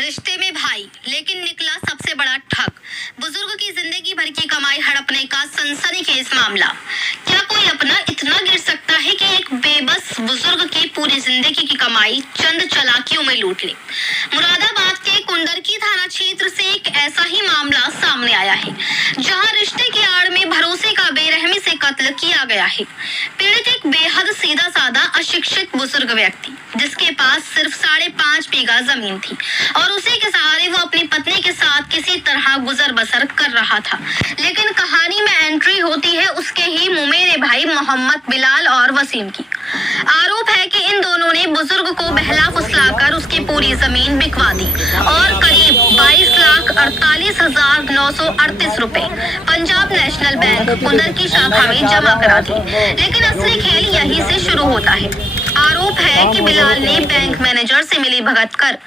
रिश्ते में भाई लेकिन निकला सबसे बड़ा ठग। बुजुर्ग की जिंदगी भर की कमाई हड़पने का सनसनीखेज मामला। क्या कोई अपना इतना गिर सकता है कि एक बेबस बुजुर्ग की पूरी जिंदगी की कमाई चंद चालाकियों में लूट ले। मुरादाबाद के कुंदरकी थाना क्षेत्र से एक ऐसा ही मामला सामने आया है, जहां रिश्ते की आड़ में भरोसे का बेरहमी से कत्ल किया गया है। पीड़ित एक बेहद सीधा साधा अशिक्षित बुजुर्ग व्यक्ति, जिसके पास सिर्फ 5.5 बीघा जमीन थी और उसी के सहारे वो अपनी पत्नी के साथ किसी तरह गुजर बसर कर रहा था। लेकिन कहानी में एंट्री होती है उसके ही मुमेरे भाई मोहम्मद बिलाल और वसीम की। आरोप है कि इन दोनों ने बुजुर्ग को बहला फुसलाकर उसकी पूरी जमीन बिकवा दी और करीब 22,48,938 रुपए पंजाब नेशनल बैंक कुंदर की शाखा में जमा करा दी। लेकिन असली खेल यहीं से शुरू होता है। आरोप है कि बिलाल ने बैंक मैनेजर से मिली भगत कर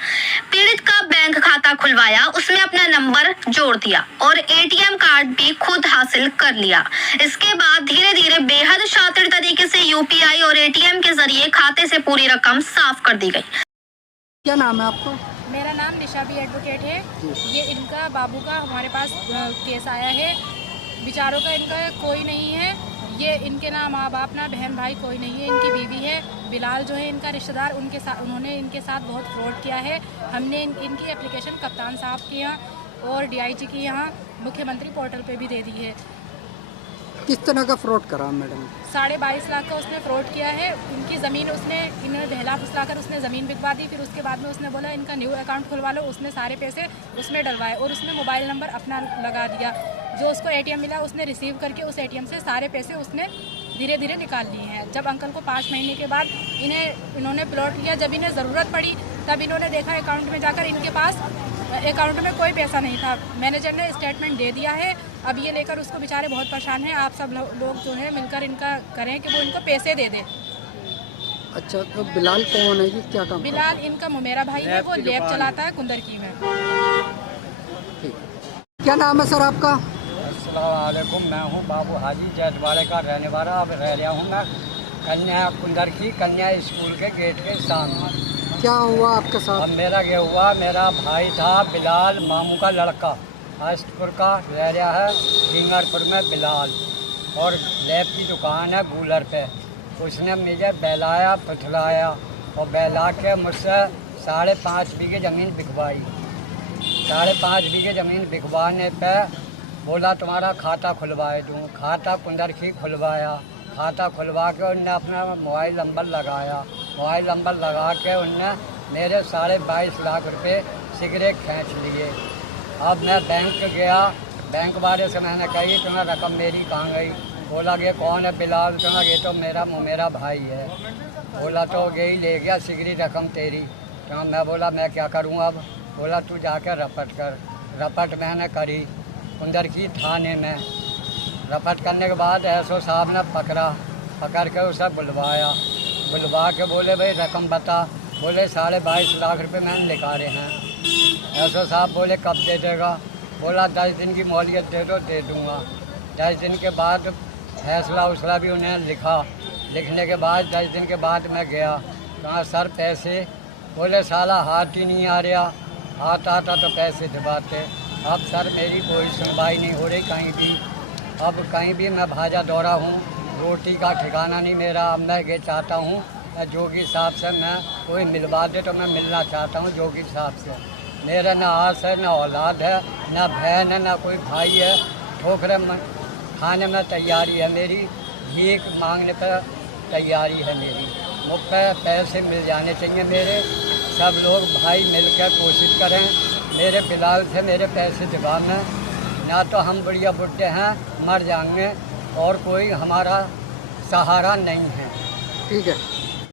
पीड़ित का बैंक खाता खुलवाया, उसमें अपना नंबर जोड़ दिया और एटीएम कार्ड भी खुद हासिल कर लिया। इसके बाद धीरे धीरे बेहद शातिर तरीके से यूपीआई और एटीएम के जरिए खाते से पूरी रकम साफ कर दी गई। क्या नाम है आपका? मेरा नाम निशा बी एडवोकेट है। ये इनका बाबू का हमारे पास केस आया है। बेचारों का इनका कोई नहीं है। ये इनके ना माँ बाप ना बहन भाई कोई नहीं है। इनकी बीवी है बिलाल जो है इनका रिश्तेदार, उनके साथ उन्होंने इनके साथ बहुत फ्रॉड किया है। हमने इनकी एप्लीकेशन कप्तान साहब के यहाँ और डीआईजी की यहाँ मुख्यमंत्री पोर्टल पे भी दे दी है। किस तरह का फ्रॉड करा मैडम? 22.5 लाख का उसने फ्रॉड किया है। इनकी ज़मीन इन्हें बहला फुसलाकर उसने ज़मीन बिकवा दी। फिर उसके बाद में उसने बोला इनका न्यू अकाउंट खुलवा लो। उसने सारे पैसे उसमें डलवाए और उसने मोबाइल नंबर अपना लगा दिया। जो उसको एटीएम मिला उसने रिसीव करके उस एटीएम से सारे पैसे उसने धीरे धीरे निकाल लिए हैं। जब अंकल को 5 महीने के बाद इन्होंने प्लॉट लिया, जब इन्हें ज़रूरत पड़ी तब इन्होंने देखा अकाउंट में जाकर इनके पास अकाउंट में कोई पैसा नहीं था। मैनेजर ने स्टेटमेंट दे दिया है। अब ये लेकर उसको बेचारे बहुत परेशान हैं। आप सब लोग जो है मिलकर इनका करें कि वो इनको पैसे दे दे। अच्छा, तो बिलाल कौन है? ये क्या काम? बिलाल इनका मेरा भाई है, वो लैब चलाता है कुंदरकी में। क्या नाम है सर आपका? अस्सलामुअलैकुम, मैं हूँ बाबू हाजी जैतवाड़े का रहने वाला। अब रह रहा हूँ मैं कन्या कुंदरकी कन्या स्कूल के गेट के सामने। क्या हुआ आपके साथ? अब मेरा ये हुआ, मेरा भाई था बिलाल, मामू का लड़का, अस्तपुर का रह रहा है ढिंगरपुर में बिलाल, और लैब की दुकान है गूलर पे। उसने मुझे बहलाया फुसलाया और बहला के मुझसे 5.5 बीघे ज़मीन बिकवाई। 5.5 बीघे ज़मीन बिकवाने पे बोला तुम्हारा खाता खुलवाए दूँ। खाता कुंदरकी खुलवाया। खाता खुलवा के उनने अपना मोबाइल नंबर लगाया। मोबाइल नंबर लगा के उनने मेरे 22.5 लाख रुपए सिगरेट खींच लिए। अब मैं बैंक गया, बैंक वाले से मैंने कही तुम्हें रकम मेरी कहाँ गई? बोला ये कौन है? बिलाल। तुम्हें ये तो मेरा भाई है। बोला तो यही ले गया सिगरेट रकम तेरी। तो मैं बोला मैं क्या करूँ अब? बोला तू जाकर रपट कर। रपट मैंने करी कुंदरकी थाने में। रपट करने के बाद एसओ साहब ने पकड़ के उसे बुलवा के बोले भाई रकम बता। बोले 22.5 लाख रुपए मैंने निकाले हैं। एसओ साहब बोले कब दे देगा? बोला 10 दिन की मोहलियत दे दो, दे दूँगा। 10 दिन के बाद फैसला भी उन्हें लिखने के बाद 10 दिन के बाद मैं गया। कहा सर पैसे? बोले साला हाथ ही नहीं आ रहा, हाथ आता तो पैसे दिवाते। अब सर मेरी कोई सुनवाई नहीं हो रही कहीं भी। अब कहीं भी मैं भाजा दौड़ा हूँ, रोटी का ठिकाना नहीं मेरा। अब मैं ये चाहता हूँ जोगी साहब से मैं कोई मिलवा दे, तो मैं मिलना चाहता हूँ जोगी साहब से। मेरा ना आस है, ना औलाद है, ना बहन है, ना कोई भाई है। ठोकरे खाने में तैयारी है मेरी, भीख मांगने पर तैयारी है मेरी। मुझे पैसे मिल जाने चाहिए मेरे। सब लोग भाई मिलकर कोशिश करें मेरे बिलाल से मेरे पैसे दिवाना, ना तो हम बुढ़िया बुढ़े हैं मर जाएंगे और कोई हमारा सहारा नहीं है। ठीक है।